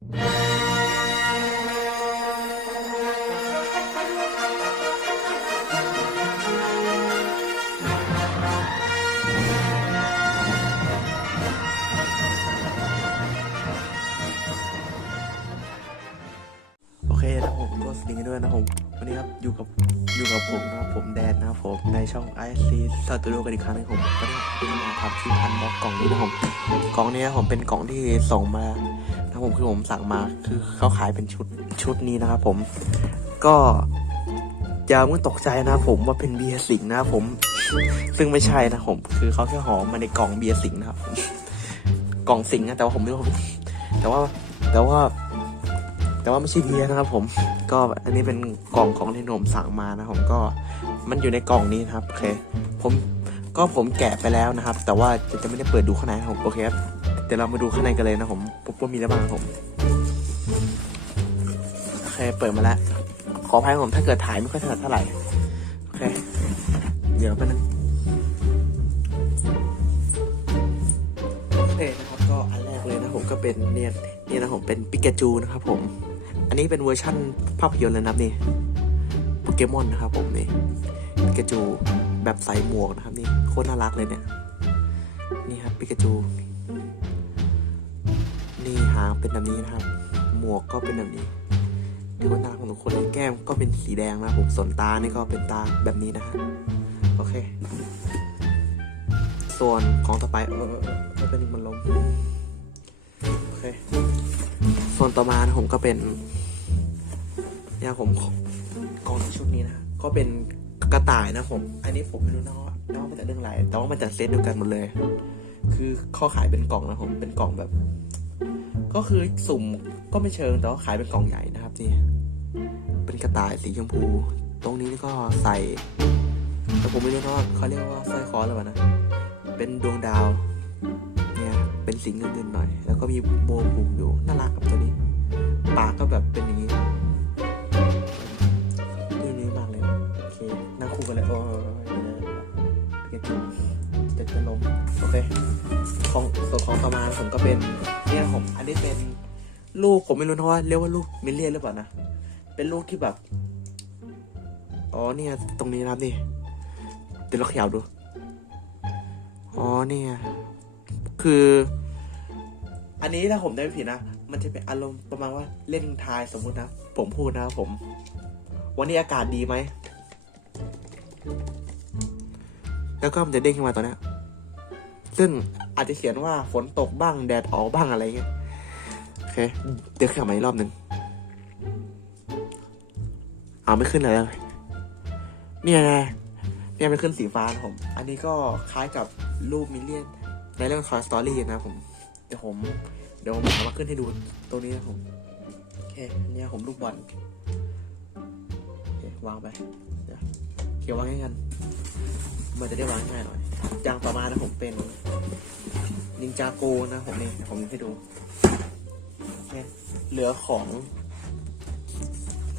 โอเคนะผมก็สวัสดีกันด้วยนะผมวันนี้ครับอยู่กับอยู่กับผมนะครับผมแดนนะครับผมในช่อง i c Studio กันอีกครั้งหนึงผมก็ได้มาทำคลิปอันบ็อกกล่องนี้นะผมกล่องนี้นะผมเป็นกล่องที่ส่งมา นะครับผมคือผมสั่งมาคือเขาขายเป็นชุดชุดนี้นะครับผมก็อย่าเพิ่งตกใจนะผมว่าเป็นเบียร์สิงนะผม ซึ่งไม่ใช่นะผม คือเขาแค่ห่อมาในกล่องเบียร์สิงนะครับกล่องสิงนะแต่ว่าผมไม่รู้แต่ว่าแต่ว่า แต่ว่าไม่ใช่เบียร์นะครับ ผม ก็อันนี้เป็นกล่องของที่ผมสั่งมานะผมก็มันอยู่ในกล่องนี้นะครับโอเค ผมก็ผมแกะไปแล้วนะครับ แต่ว่าจะจะไม่ได้เปิดดูข้างในครับโอเคครับ ดี๋ยวเรามาดูข้างในกันเลยนะผมปุ๊บว่ามีอะไรบ้างครับผมโอเคเปิดมาแล้ว ขออภัยผมถ้าเกิดถ่ายไม่ค่อยถนัดเท่าไหร่โอเค เดี๋ยวแป๊บนึงโอเคนะครับก็อันแรกเลยนะผมก็เป็นเนี่ยนี่นะผมเป็นปิกาจูนะครับผม อันนี้เป็นเวอร์ชั่นภาพยนตร์เลยนะครับนี่โปเกมอนนะครับผมนี่ปิกาจูแบบใส่หมวกนะครับนี่โคตรน่ารักเลยเนี่ยนี่ครับปิกาจู นี่หางเป็นแบบนี้นะครับ หมวกก็เป็นแบบนี้ถือว่านาของทุกคนเลยแก้มก็เป็นสีแดงนะผมส่วนตานี่ก็เป็นตาแบบนี้นะฮะโอเค ส่วนของต่อไปเออเออเป็นมันลมโอเค ส่วนต่อมาผมก็เป็นเนี่ยผมของกองชุดนี้นะก็เป็นกระต่ายนะผม อันนี้ผมไม่รู้นะว่าว่ามันจะเรื่องอะไรแต่ว่ามันจะเซตเดียวกันหมดเลย คือข้อขายเป็นกล่องนะผมเป็นกล่องแบบ ก็คือสุ่มก็ไม่เชิงแต่ว่าขายเป็นกล่องใหญ่นะครับนี่เป็นกระต่ายสีชมพู ตรงนี้ก็ใส่แต่ผมไม่รู้นะว่าเขาเรียกว่าสร้อยคอหรือเปล่านะ เป็นดวงดาว เนี่ย เป็นสีเงินๆหน่อย แล้วก็มีโบว์ผูกอยู่น่ารักกับตัวนี้ ปากก็แบบเป็นอย่างนี้นี่นี่มากเลย โอเค นั่งคู่กันเลยโอ้ยเกจูจะจะล้มโอเค ของส่วนของต่อมาผมก็เป็น เนี่ยผมอันนี้เป็นลูกผมไม่รู้นะว่าเรียกว่าลูกมิเลียนหรือเปล่านะ เป็นลูกที่แบบ อ๋อเนี่ยตรงนี้นะครับนี่ เดี๋ยวเราเขย่าดู อ๋อเนี่ย คือ อันนี้ถ้าผมได้ไม่ผิดนะ มันจะเป็นอารมณ์ประมาณว่าเล่นทายสมมุตินะ ผมพูดนะผม วันนี้อากาศดีไหม แล้วก็มันจะเด้งขึ้นมาตอนนี้ ซึ่ง อาจจะเขียนว่าฝนตกบ้างแดดออกบ้างอะไรเงี้ยโอเคเดี๋ยวขับมาอีกรอบหนึ่งเอาไม่ขึ้นเลยเนี่ยไงเนี่ยมันขึ้นสีฟ้าผม อันนี้ก็คล้ายกับรูปมิเลียนในเรื่อง Toy Story นะผมเดี๋ยวผมเดี๋ยวผมเอามาขึ้นให้ดูตรงนี้นะผมโอเคเนี่ยผมลูกบอลโอเควางไปเดี๋ยวเขียววางให้กัน มันจะได้วางง่ายหน่อยอย่างต่อมานะผมเป็นนินจาโกนะผมนี่ผมให้ดูเนี่ยเหลือของ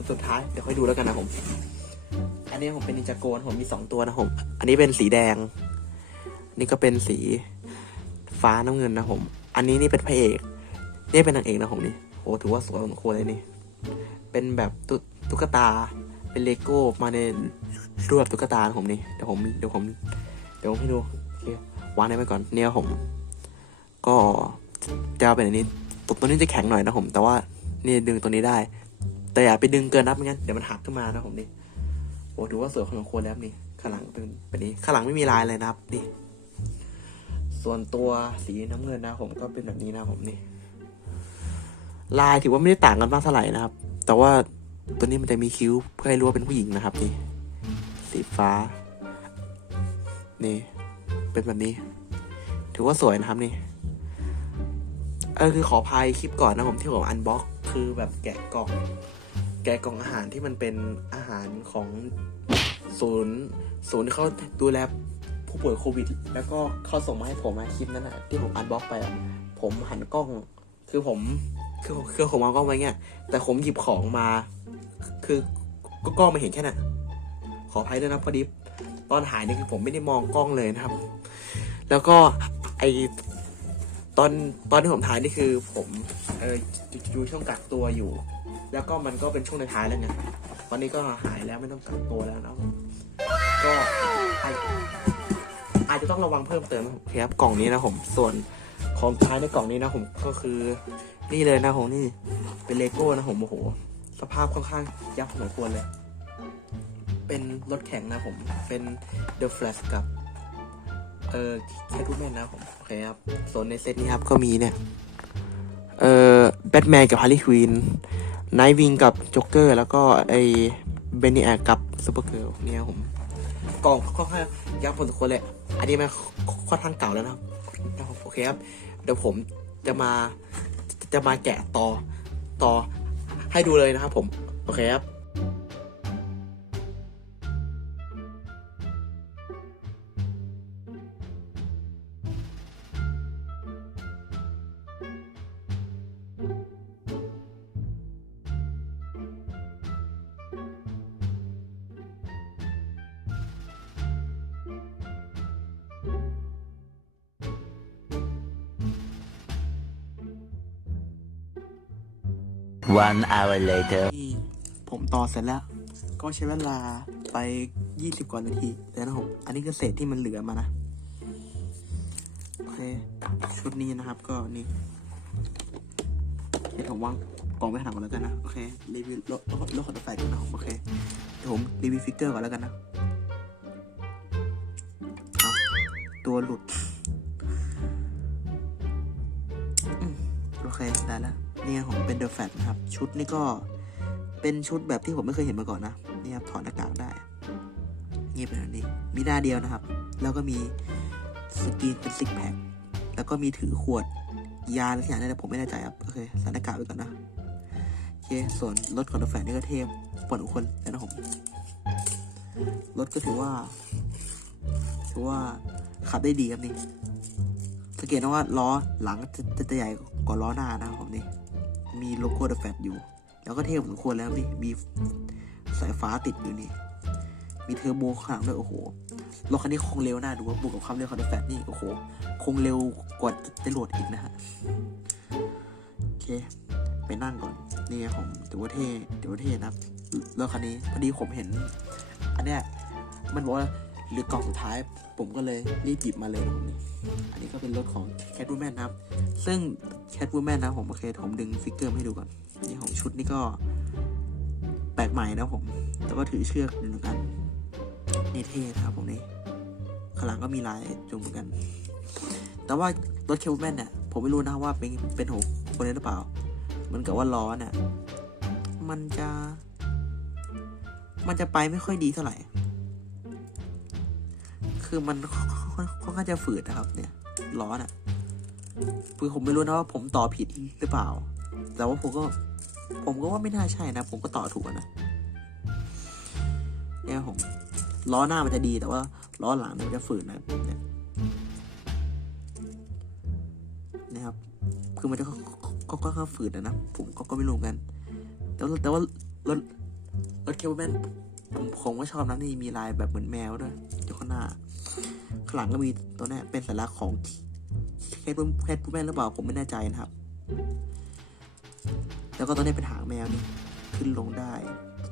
สุดท้ายเดี๋ยวค่อยดูแล้วกันนะผม อันนี้ผมเป็นนินจาโกนะผมมีสองตัวนะผม อันนี้เป็นสีแดง นี่ก็เป็นสีฟ้าน้ำเงินนะผม อันนี้นี่เป็นพระเอก นี่เป็นนางเอกนะผมนี่โอ้ถือว่าสวยพอสมควรเลยนี่ เป็นแบบตุ๊กตา เป็นเลโก้มาในรูปแบบตุ๊กตาผมนี่เดี๋ยวผมเดี๋ยวผมเดี๋ยวผมให้ดูโอเควางได้ไปก่อนเนี่ยผม ก็จะเอาเป็นอันนี้ตัวตัวนี้จะแข็งหน่อยนะผม แต่ว่านี่ดึงตัวนี้ได้ แต่อย่าไปดึงเกินนับไม่งั้นเดี๋ยวมันหักขึ้นมานะผมนี่โอ้ถือว่าสวยพอสมควรแล้วนี่ข้างหลังเป็นแบบนี้ข้างหลังไม่มีลายเลยนะครับนี่ส่วนตัวสีน้ำเงินนะผมก็เป็นแบบนี้นะผมนี่ลายถือว่าไม่ได้ต่างกันมากเท่าไหร่นะครับ แต่ว่า ตัวนี้มันจะมีคิ้วเพื่อให้รู้ว่าเป็นผู้หญิงนะครับนี่สีฟ้า นี่ เป็นแบบนี้ ถือว่าสวยนะครับนี่เออคือขออภัยคลิปก่อนนะผมที่ผมอันบ็อกคือแบบแกะกล่อง แกะกล่องอาหารที่มันเป็นอาหารของศูนย์ศูนย์ที่เขาดูแลผู้ป่วยโควิด แล้วก็เขาส่งมาให้ผมมาคลิปนั้นอะที่ผมอันบ็อกไปอะผมหันกล้อง คือผมคือคือผมเอากล้องไว้เงี้ยแต่ผมหยิบของมา คือก็กล้องมาเห็นแค่นั้นขออภัยด้วยนะพอดีตอนหายนี่คือผมไม่ได้มองกล้องเลยนะครับ แล้วก็ไอตอนตอนที่ผมถ่ายนี่คือผมเอออยู่ช่วงกักตัวอยู่ แล้วก็มันก็เป็นช่วงท้ายแล้วไงตอนนี้ก็หายแล้วไม่ต้องกักตัวแล้วนะก็อาจจะต้องระวังเพิ่มเติมนะครับกล่องนี้นะผมส่วนของท้ายในกล่องนี้นะผมก็คือ นี่เลยนะผมนี่เป็นเลโก้นะผมโอ้โห สภาพค่อนข้างยับพอสมควรเลย เป็นรถแข่งนะผม เป็น The Flash กับ เออแคทูแมนนะผม โอเคครับ ส่วนในเซตนี้ครับก็มีเนี่ย เออแบทแมนกับฮาร์ลีควีนไนท์วิงกับจ็อกเกอร์ แล้วก็ไอเบนนี่แอกับซูเปอร์เกิร์ลเนี่ยผมกล่องค่อนข้างยับพอสมควรเลย อันนี้มันค่อนข้างเก่าแล้วนะครับนะครับโอเคครับ เดี๋ยวผมจะมาจะมาแกะต่อต่อ ให้ดูเลยนะครับผม โอเคครับ One hour later. นี่ผมต่อเสร็จแล้ว ก็ใช้เวลาไปยี่สิบกว่านาทีแล้วนะผมอันนี้ก็เศษที่มันเหลือมานะ โอเค ชุดนี้นะครับก็นี่เดี๋ยวผมวางกล่องไว้ข้างหลังก่อนแล้วกันนะ โอเค รีวิวรถรถรถคอนโดไฟก่อนนะผมโอเค เดี๋ยวผมรีวิวฟิกเกอร์ก่อนแล้วกันนะ ตัวหลุด โอเค ได้แล้ว เนี่ยผมเป็นเดอะแฟตนะครับ ชุดนี่ก็เป็นชุดแบบที่ผมไม่เคยเห็นมาก่อนนะนี่ครับถอดหน้ากากได้นี่เป็นแบบนี้ มีหน้าเดียวนะครับ แล้วก็มีสกรีนเป็นซิกแพคแล้วก็มีถือขวดยาอะไรสักอย่างนี่แหละผมไม่แน่ใจครับโอเคใส่หน้ากากไว้ก่อนนะโอเคส่วนรถของเดอะแฟตนี่ก็เทพปวดทุกคนแล้วนะผมรถก็ถือว่าถือว่าขับได้ดีครับนี่สังเกตนะว่าล้อหลังจะจะจะใหญ่กว่าล้อหน้านะครับผมนี่ มีโลโก้เดอะแฟตอยู่ แล้วก็เท่พอสมควรแล้วนี่มีสายฟ้าติดอยู่นี่ มีเทอร์โบข้างหลังด้วยโอ้โหรถคันนี้คงเร็วน่าดูว่าบวกกับความเร็วของเดอะแฟตนี่โอ้โห คงเร็วกว่าจะโหลดอีกนะฮะโอเค ไปนั่งก่อน นี่ไงผมถือว่าเท่ถือว่าเท่นะรถคันนี้พอดีผมเห็น อันเนี้ยมันบอกว่า หรือกล่องสุดท้าย ผมก็เลยรีบหยิบมาเลยนี่อันนี้ก็เป็นรถของ Catwoman นะครับ ซึ่ง Catwoman นะผมโอเคผมดึงฟิกเกอร์ให้ดูก่อนนี่ของชุดนี่ก็แปลกใหม่นะผมแล้วก็ถือเชือกเหมือนกันนี่เท่นะครับผมนี่ข้างหลังก็มีลายจูงเหมือนกัน แต่ว่ารถ Catwoman เนี่ยผมไม่รู้นะว่าเป็นเป็นของคนนี้หรือเปล่ามือนกับว่าล้อเนี่ยมันจะ มันจะไปไม่ค่อยดีเท่าไหร่ คือมันค่อนข้างจะฝืดนะครับ เนี่ยล้อน่ะคือผมไม่รู้นะว่าผมต่อผิดหรือเปล่า แต่ว่าผมก็ ผมก็ว่าไม่น่าใช่นะ ผมก็ต่อถูกนะเนี่ยผมล้อหน้ามันจะดีแต่ว่าล้อหลังมันจะฝืนนะเนี่ยนะครับ คือมันจะก็ค่อนข้างฝืดนะนะผมก็ก็ไม่รู้เหมือนกัน แต่ว่าแต่ว่ารถรถเคเบิลแมน ผมผมก็ชอบนะนี่มีลายแบบเหมือนแมวด้วยอยู่ข้างหน้า ข้างหลังก็มีตัวนี้เป็นสัญลักษณ์ของแคทแคทผู้แม่นหรือเปล่าผมไม่แน่ใจนะครับ แล้วก็ตัวนี้เป็นหางแมวนี่ขึ้นลงได้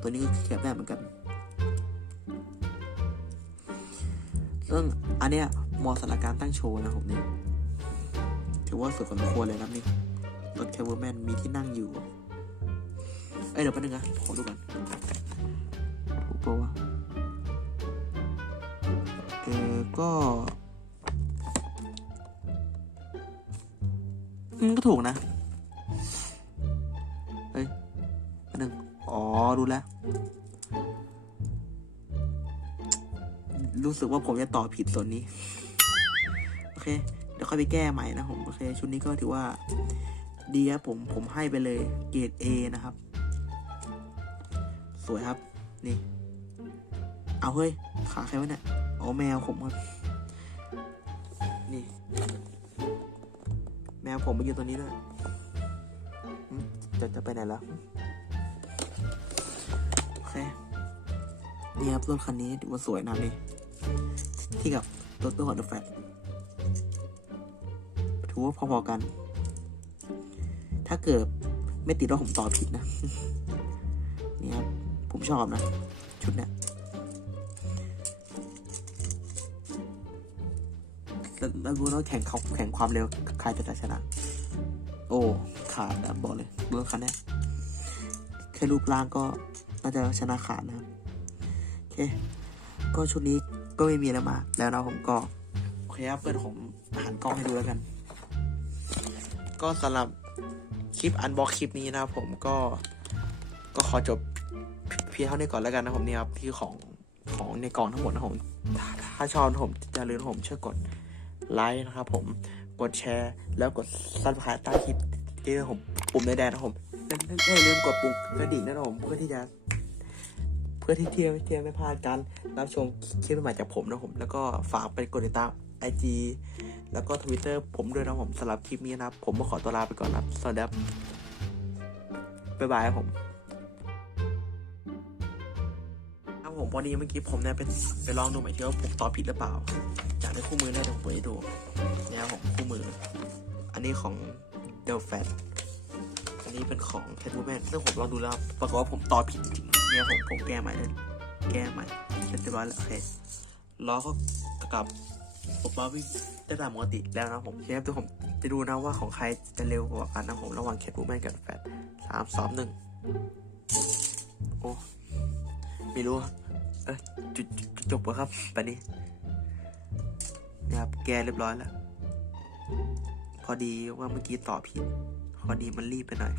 ตัวนี้ก็เขียบได้เหมือนกันซึ่งอันเนี้ยมาะสำหรับการตั้งโชว์นะผมเนี่ยถือว่าสวยกว่าสมควรเลยนะครับนี่รถแคทแมนมีที่นั่งอยู่ เอ้ยเดี๋ยวแป๊บนึงนะขอดูก่อน ปะวะเออก็มันก็ถูกนะ เฮ้ยอันหนึ่งอ๋อ ดูแล้ว รู้สึกว่าผมจะต่อผิดส่วนนี้ โอเค เดี๋ยวค่อยไปแก้ใหม่นะผม โอเค ชุดนี้ก็ถือว่า ดีครับผม ผมให้ไปเลย เกรด A นะครับ สวยครับ นี่ เอาเฮ้ย ขาใครวะเนี่ยอ๋อแมวผมครับ นี่ แมวผมมาอยู่ตัวนี้ด้วยจะจะไปไหนแล้วโอเค นี่ครับรถคันนี้ถือว่าสวยนะนี่ที่กับรถตัวของ The Fat ถือว่าพอๆกัน ถ้าเกิดไม่ติดว่าผมต่อผิดนะ นี่ครับ ผมชอบนะ ชุดเนี้ย แล้วรู้ว่าแข่งเขาแข่งความเร็วใครจะชนะ โอ้ขาดอะบอกเลยเบอร์คันเนี้แค่รูปร่างก็น่าจะชนะขาดนะครับโอเค ก็ชุดนี้ก็ไม่มีอะไรมา แล้วนะผมก็โอเคครับเปิดผมหันกล้องให้ดูแล้วกัน ก็สำหรับคลิปอันบ็อกคลิปนี้นะครับผมก็ก็ขอจบเพียงเท่านี้ก่อนแล้วกันนะผมนี่ครับที่ของของในกล่องทั้งหมดนะผมถ้าชอบผมจะลืมผมช่วยกด ไลค์นะครับผมกดแชร์ แล้วกดซับสไครต์ใต้คลิปที่ผมปุ่มในแดงนะผมอย่าลืมกดปุ่มกระดิ่งนะผมเพื่อที่จะ เพื่อที่เที่ยวเที่ยวไม่พลาดการรับชมคลิปใหม่ๆจากผมนะผมแล้วก็ฝากไปกดติดตามไอจีแล้วก็ทวิตเตอร์ผมด้วยนะผมสำหรับคลิปนี้นะครับผมมาขอตัวลาไปก่อนนะครับสวัสดีครับบ๊ายบายครับผม ครับผมพอดีเมื่อกี้ผมเนี่ยไปไปลองดูใหม่ทีว่าผมตอบผิดหรือเปล่าอยากได้คู่มือเนี่ยเดี๋ยวผมเปิดให้ดูเนี่ยครับผมคู่มือ อันนี้ของเดลแฟตอันนี้เป็นของแคทบูแมนซึ่งผมลองดูแล้วปรากฏว่าผมตอบผิดจริงเนี่ยผมผมแก้ใหม่เลยแก้ใหม่เรียบร้อยแล้วโอเคล้อก็กลับผมล้อวิ่งได้ตามปกติแล้วนะผมเชฟเดี๋ยวผมจะดูนะว่าของใครจะเร็วกว่ากันนะผมระหว่างแคทบูแมนกับแฟตสามสองหนึ่งโอ้ไม่รู้ จุดจบแล้วครับตอนนี้นะครับแกเรียบร้อยแล้ว พอดีว่าเมื่อกี้ตอบผิด พอดีมันรีบไปหน่อย